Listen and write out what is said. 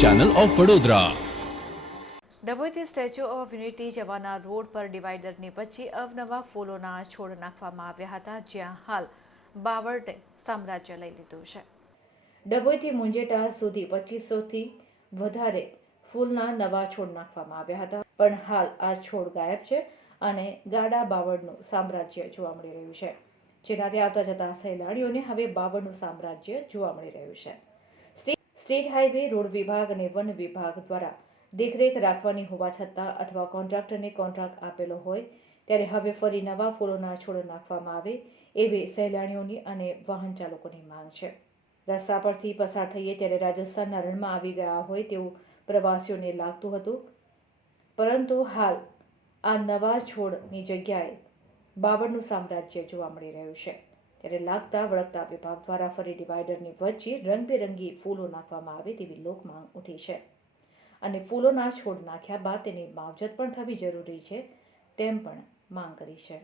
Channel of Vadodara ડભોઈથી statue of unity જવાના road પર ડિવાઈડરની વચ્ચે અવનવા ફૂલોના છોડ નાખવામાં આવ્યા હતા જ્યાં હાલ બાવર્ટે સામ્રાજ્ય લઈ લીધું છે. ડભોઈથી મુંજેટા સુધી પચીસોથી વધારે ફૂલના નવા છોડ નાખવામાં આવ્યા હતા પણ હાલ આ છોડ ગાયબ છે અને ગાડા બાવળનું સામ્રાજ્ય જોવા મળી રહ્યું છે. જેનાથી આવતા જતા સહેલાણીઓને હવે બાવળનું સામ્રાજ્ય જોવા મળી રહ્યું છે. સ્ટેટ હાઈવે રોડ વિભાગ અને વન વિભાગ દ્વારા દેખરેખ રાખવાની હોવા છતાં અથવા કોન્ટ્રાક્ટરને કોન્ટ્રાક્ટ આપેલો હોય ત્યારે હવે ફરી નવા ફૂલોના છોડ નાખવામાં આવે એવી સહેલાણીઓની અને વાહન ચાલકોની માંગ છે. રસ્તા પરથી પસાર થઈએ ત્યારે રાજસ્થાનના રણમાં આવી ગયા હોય તેવું પ્રવાસીઓને લાગતું હતું. પરંતુ હાલ આ નવા છોડની જગ્યાએ બાવળનું સામ્રાજ્ય જોવા મળી રહ્યું છે. ત્યારે લાગતા વળગતા વિભાગ દ્વારા ફરી ડિવાઈડરની વચ્ચે રંગબેરંગી ફૂલો નાખવામાં આવે તેવી લોકમાંગ ઉઠી છે. અને ફૂલોના છોડ નાખ્યા બાદ તેની માવજત પણ થવી જરૂરી છે તેમ પણ માંગ કરી છે.